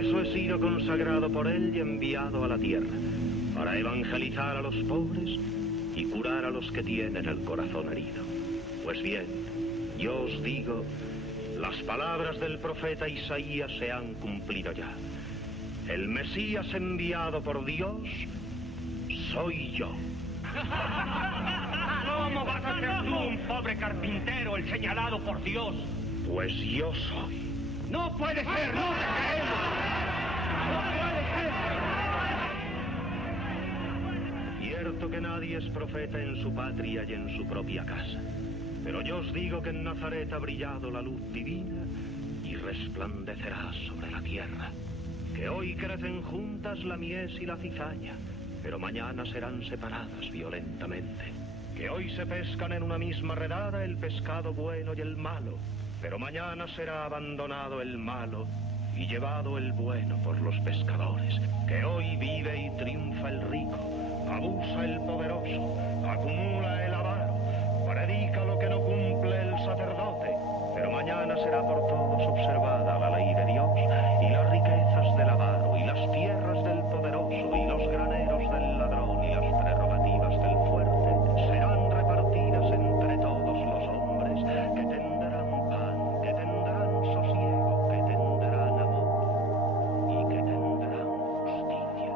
eso he sido consagrado por él y enviado a la tierra, para evangelizar a los pobres y curar a los que tienen el corazón herido. Pues bien, yo os digo, las palabras del profeta Isaías se han cumplido ya. El Mesías enviado por Dios soy yo. ¿Cómo vas a ser tú un pobre carpintero, el señalado por Dios? Pues yo soy. ¡No puede ser! ¡No te creemos! ¡No puede ser! Cierto que nadie es profeta en su patria y en su propia casa. Pero yo os digo que en Nazaret ha brillado la luz divina y resplandecerá sobre la tierra. Que hoy crecen juntas la mies y la cizaña, pero mañana serán separadas violentamente. Que hoy se pescan en una misma redada el pescado bueno y el malo, pero mañana será abandonado el malo y llevado el bueno por los pescadores. Que hoy vive y triunfa el rico, abusa el poderoso, acumula el avaro, predica lo que no cumple el sacerdote, pero mañana será por todos observada la ley de Dios, y las riquezas del avaro, y las tierras del poderoso, y los graneros del ladrón, y las prerrogativas del fuerte, serán repartidas entre todos los hombres, que tendrán pan, que tendrán sosiego, que tendrán amor, y que tendrán justicia.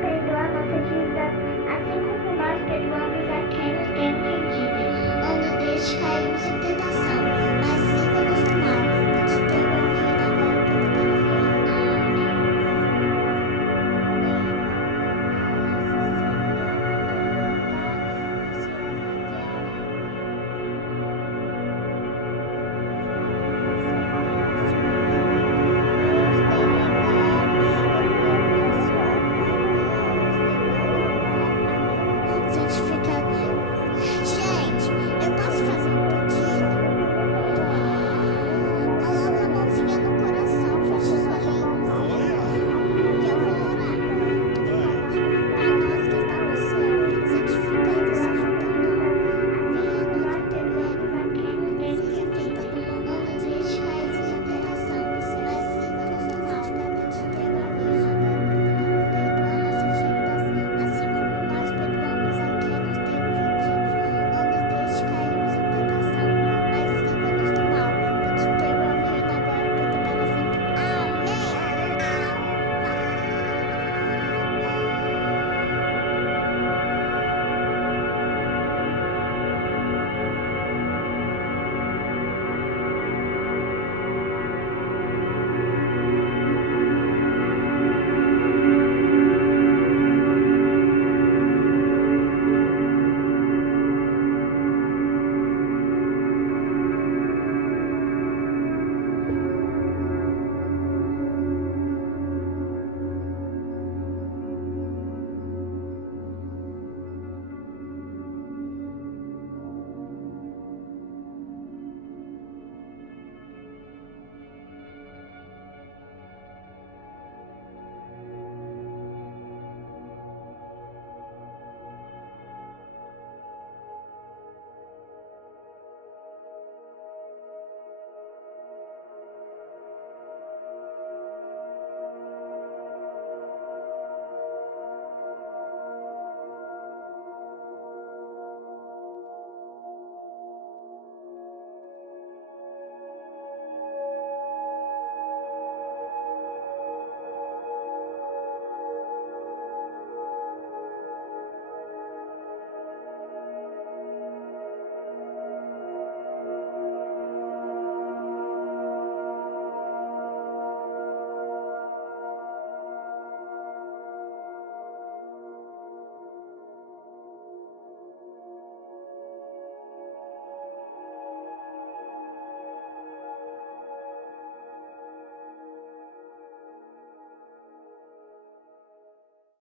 Perdoa nossas dívidas, assim como nós perdoamos a quem nos tem ofendido. Não nos deixes cair em tentação,